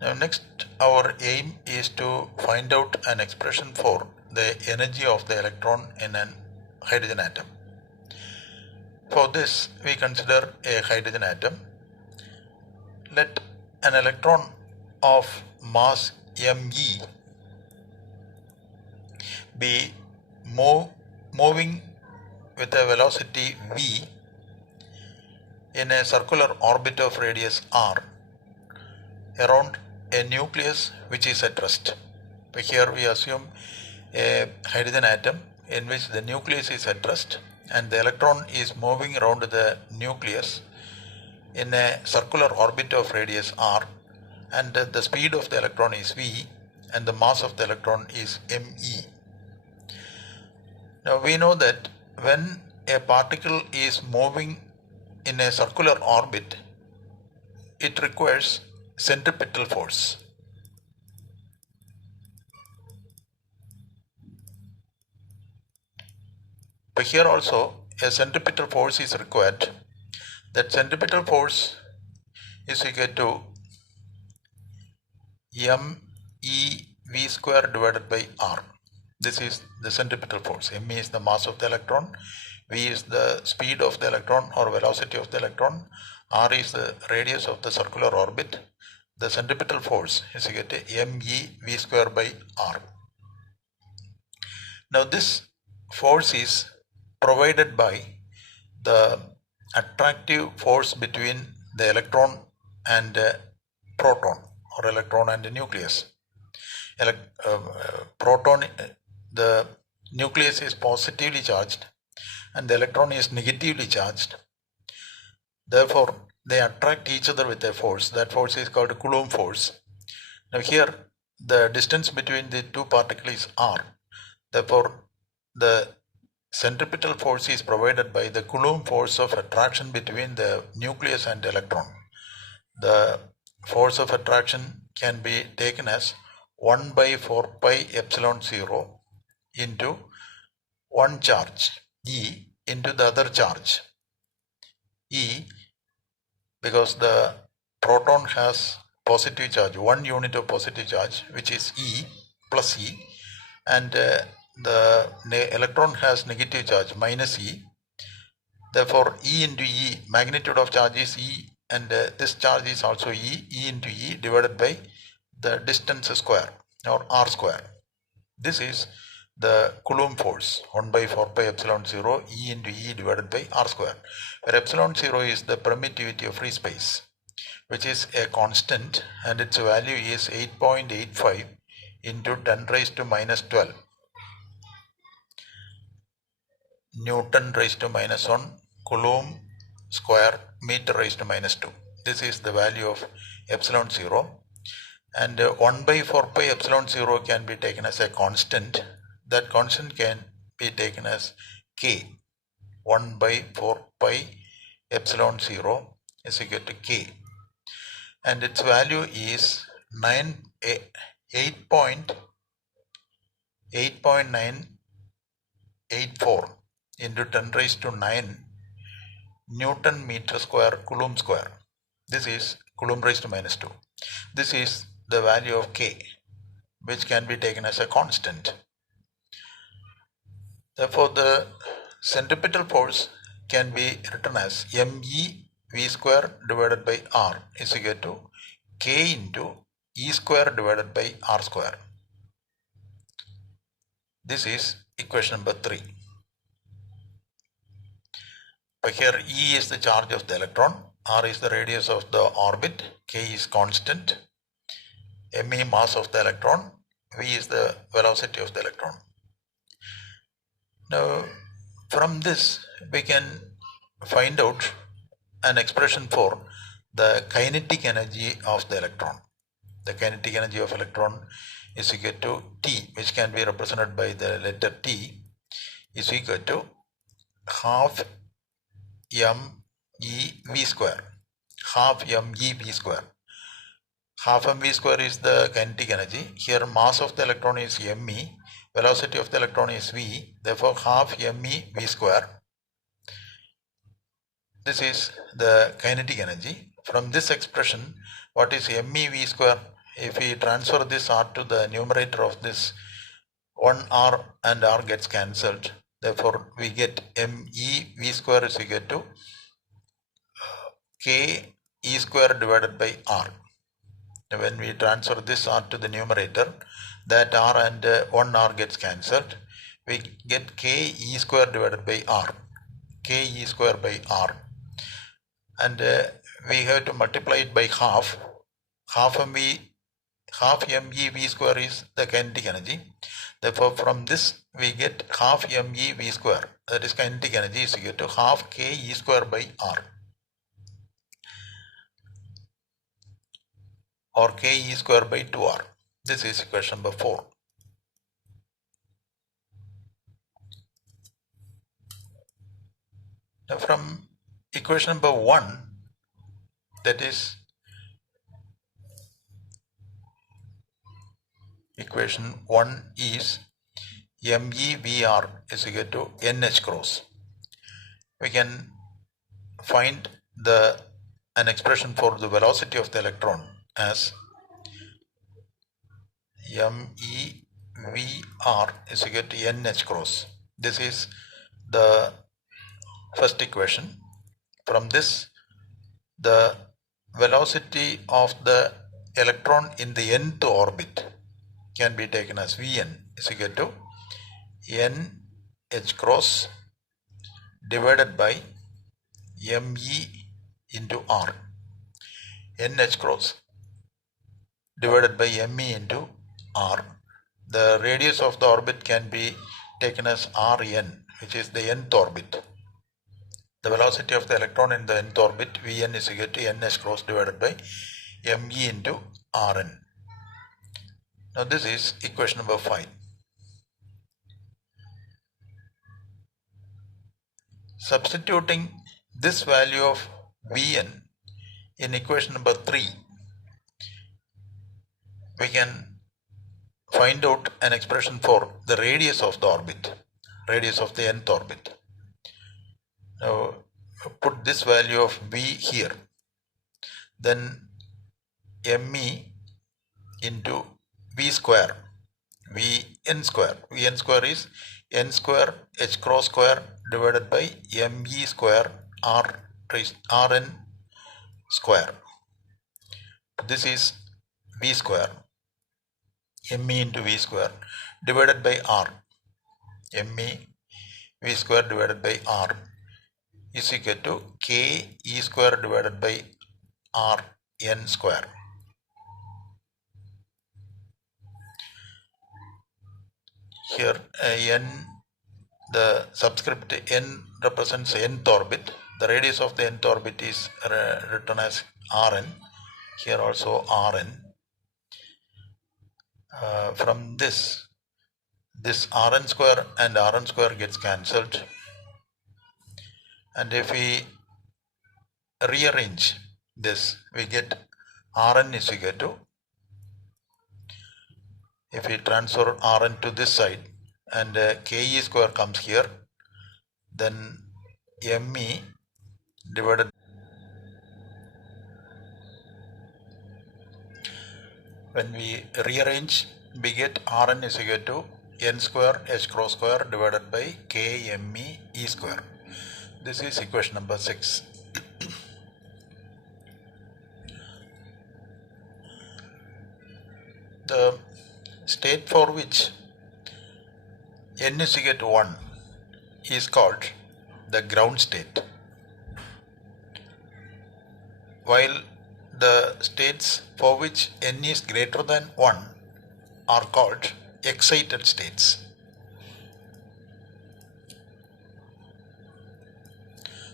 Now next, our aim is to find out an expression for the energy of the electron in an hydrogen atom. For this, we consider a hydrogen atom. Let an electron of mass me be moving with a velocity v in a circular orbit of radius r around a nucleus which is at rest. But here we assume a hydrogen atom in which the nucleus is at rest and the electron is moving around the nucleus in a circular orbit of radius r, and the speed of the electron is v and the mass of the electron is me. Now we know that when a particle is moving in a circular orbit, it requires centripetal force. But here also a centripetal force is required. That centripetal force is equal to mev square divided by r. This is the centripetal force. M is the mass of the electron, v is the speed of the electron or velocity of the electron, r is the radius of the circular orbit. The centripetal force is equal to mev square by r. Now this force is provided by the attractive force between the electron and proton, or electron and the nucleus. Proton, the nucleus is positively charged and the electron is negatively charged. Therefore, they attract each other with a force. That force is called Coulomb force. Now here, the distance between the two particles is r. Therefore, the centripetal force is provided by the Coulomb force of attraction between the nucleus and the electron. The force of attraction can be taken as 1 by 4 pi epsilon 0 into one charge E into the other charge E, because the proton has positive charge, 1 unit of positive charge, which is E plus E, and the electron has negative charge, minus E. Therefore, E into E, magnitude of charge is E, and this charge is also E into E divided by the distance square, or r square. This is the Coulomb force, 1 by 4 pi epsilon 0 E into E divided by r square, where epsilon 0 is the permittivity of free space, which is a constant, and its value is 8.85 into 10 raised to minus 12 Newton raised to minus 1 Coulomb square meter raised to minus 2. This is the value of epsilon 0, and 1 by 4 pi epsilon 0 can be taken as a constant. That constant can be taken as k. 1 by 4 pi epsilon 0 is equal to k, and its value is 8.984 into 10 raised to 9 Newton meter square Coulomb square. This is Coulomb raised to minus 2. This is the value of k, which can be taken as a constant. Therefore, the centripetal force can be written as mev square divided by r is equal to k into E square divided by r square. This is equation number 3. But here E is the charge of the electron, r is the radius of the orbit, k is constant, me mass of the electron, v is the velocity of the electron. Now, from this we can find out an expression for the kinetic energy of the electron. The kinetic energy of electron is equal to T, which can be represented by the letter T, is equal to half mev square. Half mev square. Half mv square is the kinetic energy. Here mass of the electron is me, velocity of the electron is v, therefore half mev square. This is the kinetic energy. From this expression, what is mev square if we transfer this r to the numerator of this, 1r and r gets cancelled. Therefore, we get me v square is equal to k e square divided by r. When we transfer this r to the numerator, that r and 1r gets cancelled. We get k e square divided by r. K e square by r. And we have to multiply it by half. Half me v square is the kinetic energy. Therefore, from this we get half me v square, that is kinetic energy, is equal to half k e square by r, or k e square by 2r. This is equation number 4. Now from equation number 1, that is equation 1 is me vr is equal to nh cross. We can find an expression for the velocity of the electron as me vr is equal to nh cross. This is the first equation. From this, the velocity of the electron in the nth orbit can be taken as Vn is equal to nh cross divided by me into r. nh cross divided by me into r. The radius of the orbit can be taken as Rn, which is the nth orbit. The velocity of the electron in the nth orbit, Vn, is equal to nh cross divided by me into Rn. Now this is equation number 5. Substituting this value of Vn in equation number 3, we can find out an expression for the radius of the orbit, radius of the nth orbit. Now put this value of V here, then me into V square, Vn square. Vn square is n square h cross square divided by me square Rn square. This is V square, me into V square divided by r. me V square divided by r is equal to k e square divided by r n square. Here n, the subscript n represents nth orbit. The radius of the nth orbit is written as Rn. Here also Rn. From this Rn square and Rn square gets cancelled. And if we rearrange this, we get Rn is equal to, if we transfer Rn to this side and ke square comes here, then me divided, when we rearrange, we get Rn is equal to n square h cross square divided by k me e square. This is equation number 6. The state for which n is equal to 1 is called the ground state, while the states for which n is greater than 1 are called excited states.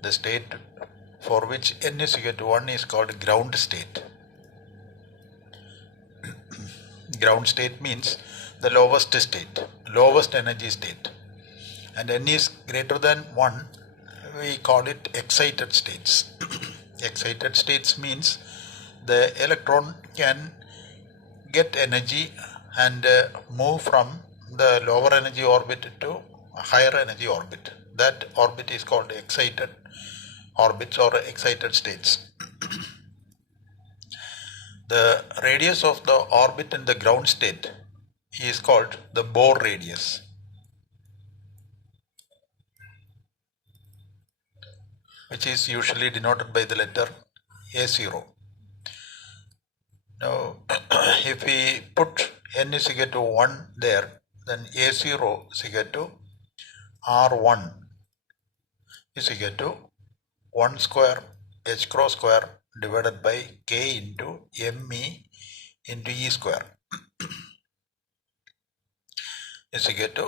The state for which n is equal to 1 is called ground state. Ground state means the lowest state, lowest energy state. And n is greater than 1, we call it excited states. Excited states means the electron can get energy and move from the lower energy orbit to a higher energy orbit. That orbit is called excited orbits or excited states. The radius of the orbit in the ground state is called the Bohr radius. Which is usually denoted by the letter A0. Now, if we put n is equal to 1 there, then A0 is equal to R1 is equal to 1 square h cross square divided by k into me into e square is equal to